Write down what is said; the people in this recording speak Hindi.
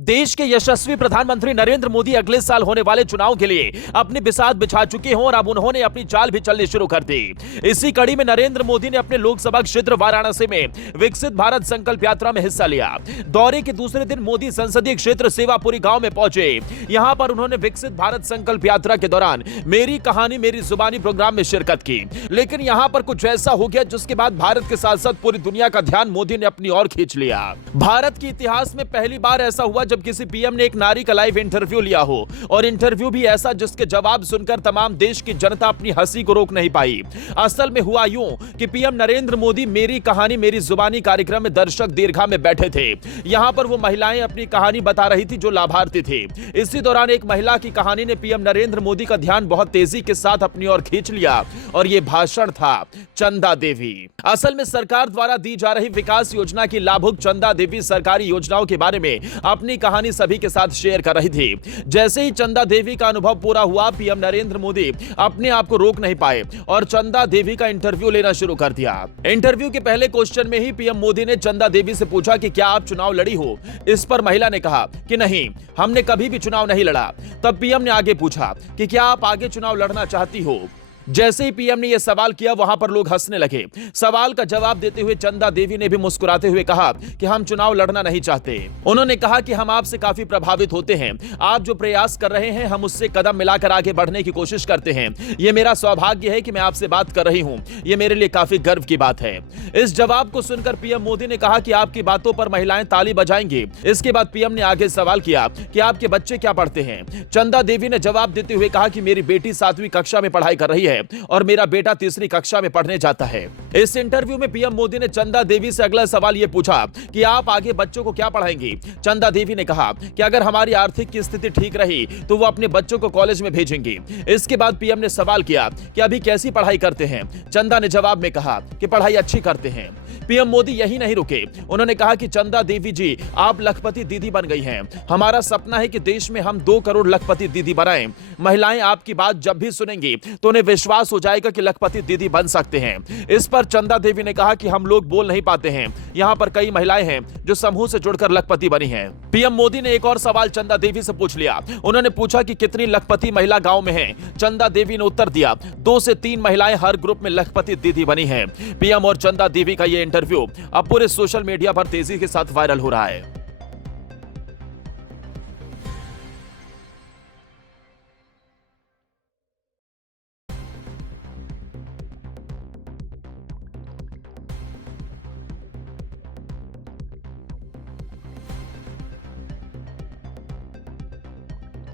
देश के यशस्वी प्रधानमंत्री नरेंद्र मोदी अगले साल होने वाले चुनाव के लिए अपनी बिसात बिछा चुके हैं और अब उन्होंने अपनी चाल भी चलनी शुरू कर दी। इसी कड़ी में नरेंद्र मोदी ने अपने लोकसभा क्षेत्र वाराणसी में विकसित भारत संकल्प यात्रा में हिस्सा लिया। दौरे के दूसरे दिन मोदी संसदीय क्षेत्र सेवापुरी गांव में पहुंचे। यहां पर उन्होंने विकसित भारत संकल्प यात्रा के दौरान मेरी कहानी मेरी जुबानी प्रोग्राम में शिरकत की। लेकिन यहां पर कुछ ऐसा हो गया जिसके बाद भारत के साथ साथ पूरी दुनिया का ध्यान मोदी ने अपनी ओर खींच लिया। भारत के इतिहास में पहली बार ऐसा हुआ जब किसी पीएम ने एक नारी का लाइव इंटरव्यू लिया हो, और इंटरव्यू भी ऐसा जिसके जवाब सुनकर तमाम देश की जनता अपनी हंसी को रोक नहीं पाई। असल में हुआ यूं कि पीएम नरेंद्र मोदी मेरी कहानी मेरी जुबानी कार्यक्रम में दर्शक दीर्घा में बैठे थे। यहां पर वो महिलाएं अपनी कहानी बता रही थी जो लाभार्थी थे। इसी दौरान एक महिला की कहानी ने पीएम नरेंद्र मोदी का ध्यान बहुत तेजी के साथ अपनी ओर खींच लिया, और यह भाषण था चंदा देवी। असल में सरकार द्वारा दी जा रही विकास योजना की लाभुक चंदा देवी सरकारी योजनाओं के बारे में अपनी कहानी सभी के साथ शेयर कर रही थी। जैसे ही चंदा देवी का अनुभव पूरा हुआ, पीएम नरेंद्र मोदी अपने आप को रोक नहीं पाए और चंदा देवी का इंटरव्यू लेना शुरू कर दिया। इंटरव्यू के पहले क्वेश्चन में ही पीएम मोदी ने चंदा देवी से पूछा कि क्या आप चुनाव लड़ी हो। इस पर महिला ने कहा कि नहीं, हमने कभी भी चुनाव नहीं लड़ा। तब पीएम ने आगे पूछा कि क्या आप आगे चुनाव लड़ना चाहती हो। जैसे ही पीएम ने यह सवाल किया, वहां पर लोग हंसने लगे। सवाल का जवाब देते हुए चंदा देवी ने भी मुस्कुराते हुए कहा कि हम चुनाव लड़ना नहीं चाहते। उन्होंने कहा कि हम आपसे काफी प्रभावित होते हैं। आप जो प्रयास कर रहे हैं, हम उससे कदम मिलाकर आगे बढ़ने की कोशिश करते हैं। यह मेरा सौभाग्य है कि मैं आपसे बात कर रही हूं। यह मेरे लिए काफी गर्व की बात है। इस जवाब को सुनकर पीएम मोदी ने कहा कि आपकी बातों पर महिलाएं ताली बजाएंगी। इसके बाद पीएम ने आगे सवाल किया कि आपके बच्चे क्या पढ़ते हैं। चंदा देवी ने जवाब देते हुए कहा कि मेरी बेटी 7वीं कक्षा में पढ़ाई कर रही है और मेरा बेटा 3री कक्षा में पढ़ने जाता है। इस इंटरव्यू में पीएम मोदी ने चंदा देवी से अगला सवाल यह पूछा कि आप आगे बच्चों को क्या पढ़ाएंगी। चंदा देवी ने कहा कि अगर हमारी आर्थिक की स्थिति ठीक रही तो वो अपने बच्चों को कॉलेज में भेजेंगी। इसके बाद पीएम ने सवाल किया कि अभी कैसी पढ़ाई करते हैं। चंदा ने जवाब में कहा कि पढ़ाई अच्छी करते हैं। पीएम मोदी यही नहीं रुके। उन्होंने कहा कि चंदा देवी जी, आप लखपति दीदी बन गई हैं। हमारा सपना है कि देश में हम 2 करोड़ लखपति दीदी बनाएं। महिलाएं आपकी बात जब भी सुनेंगी तो उन्हें विश्वास हो जाएगा कि लखपति दीदी बन सकते हैं। इस पर चंदा देवी ने कहा कि हम लोग बोल नहीं पाते हैं। यहाँ पर कई महिलाएं हैं जो समूह से जुड़कर लखपति बनी हैं। पीएम मोदी ने एक और सवाल चंदा देवी से पूछ लिया। उन्होंने पूछा कि कितनी लखपति महिला गांव में हैं। चंदा देवी ने उत्तर दिया 2 से 3 महिलाएं हर ग्रुप में लखपति दीदी बनी हैं। पीएम और चंदा देवी का यह इंटरव्यू अब पूरे सोशल मीडिया पर तेजी के साथ वायरल हो रहा है।